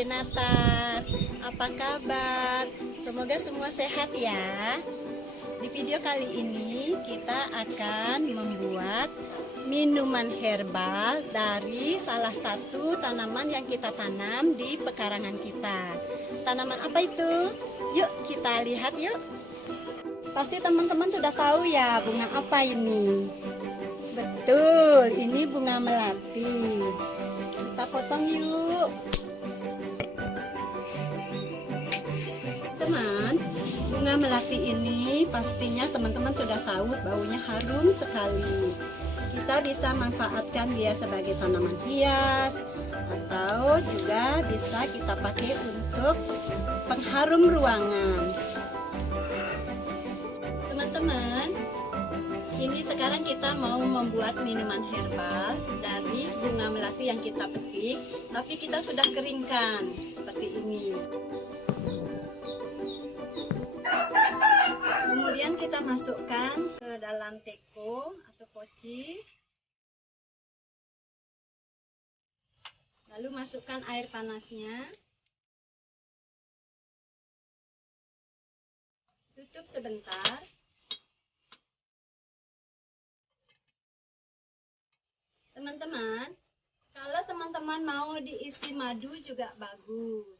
Denata. Apa kabar? Semoga semua sehat ya. Di video kali ini kita akan membuat minuman herbal dari salah satu tanaman yang kita tanam di pekarangan kita. Tanaman apa itu? Yuk kita lihat yuk. Pasti teman-teman sudah tahu ya bunga apa ini. Betul, ini bunga melati. Kita potong yuk. Teman, bunga melati ini pastinya teman-teman sudah tahu baunya harum sekali. Kita bisa manfaatkan dia sebagai tanaman hias atau juga bisa kita pakai untuk pengharum ruangan. Teman-teman, ini sekarang kita mau membuat minuman herbal dari bunga melati yang kita petik, tapi kita sudah keringkan seperti ini. Kemudian kita masukkan ke dalam teko atau poci. Lalu masukkan air panasnya. Tutup sebentar. Teman-teman, kalau teman-teman mau diisi madu juga bagus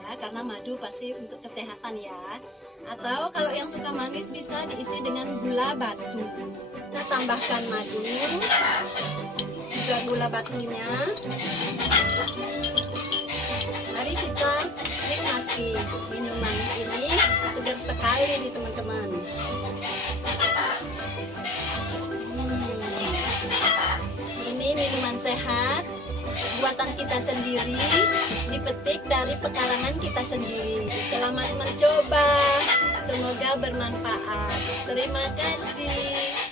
ya, karena madu pasti untuk kesehatan ya. Atau kalau yang suka manis bisa diisi dengan gula batu. Kita tambahkan madu, juga gula batunya. Mari kita nikmati minuman ini, segar sekali nih teman-teman. Ini minuman sehat, buatan kita sendiri, dipetik dari pekarangan kita sendiri. Selamat mencoba, semoga bermanfaat. Terima kasih.